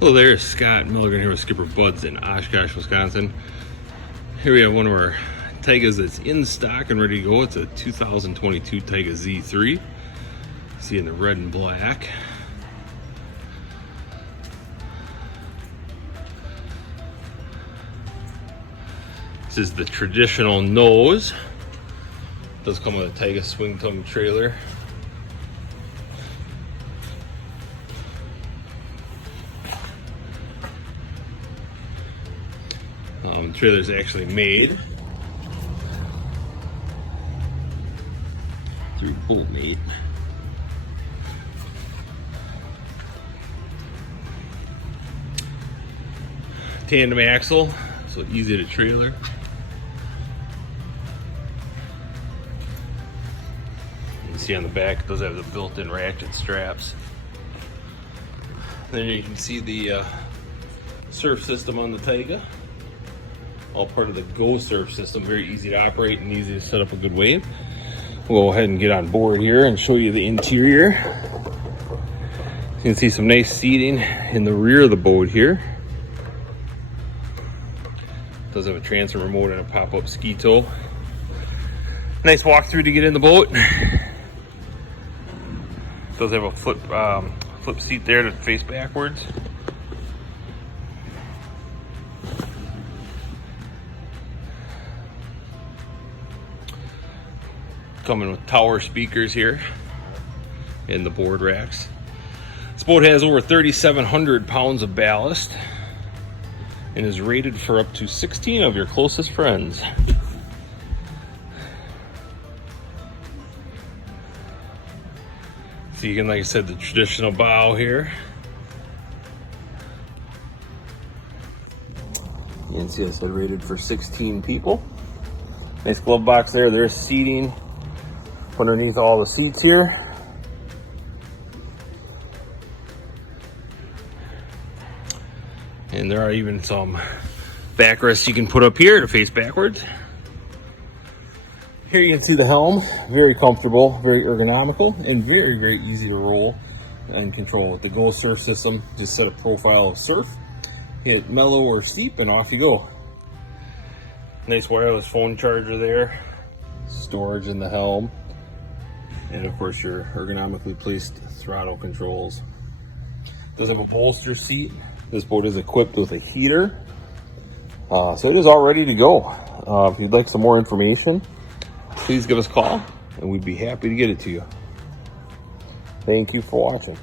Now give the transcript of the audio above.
Hello there, Scott Milligan here with SkipperBud's in Oshkosh, Wisconsin. Here we have one of our Tiges that's in stock and ready to go. It's a 2022 Tige Z3. See in the red and black. This is the traditional nose. It does come with a Tige swing tongue trailer. Trailer's actually made through Boatmate. Tandem axle, so easy to trailer. You can see on the back it does have the built-in ratchet straps. Then you can see the surf system on the Tige. All part of the Go Surf system. Very easy to operate and easy to set up a good wave. We'll go ahead and get on board here and show you the interior. You can see some nice seating in the rear of the boat here. It does have a transfer remote and a pop-up ski tow. Nice walkthrough to get in the boat. It does have a flip seat there to face backwards. Coming with tower speakers here in the board racks. This boat has over 3,700 pounds of ballast and is rated for up to 16 of your closest friends. So you can, like I said, the traditional bow here. You can see I said rated for 16 people. Nice glove box there. There's seating underneath all the seats here. And there are even some backrests you can put up here to face backwards. Here you can see the helm. Very comfortable, very ergonomical, and very, very easy to roll and control. With the Go Surf system, just set a profile of surf, hit mellow or steep, and off you go. Nice wireless phone charger there. Storage in the helm. And of course your ergonomically placed throttle controls. It does have a bolster seat. This boat is equipped with a heater. So it is all ready to go. If you'd like some more information, please give us a call and we'd be happy to get it to you. Thank you for watching.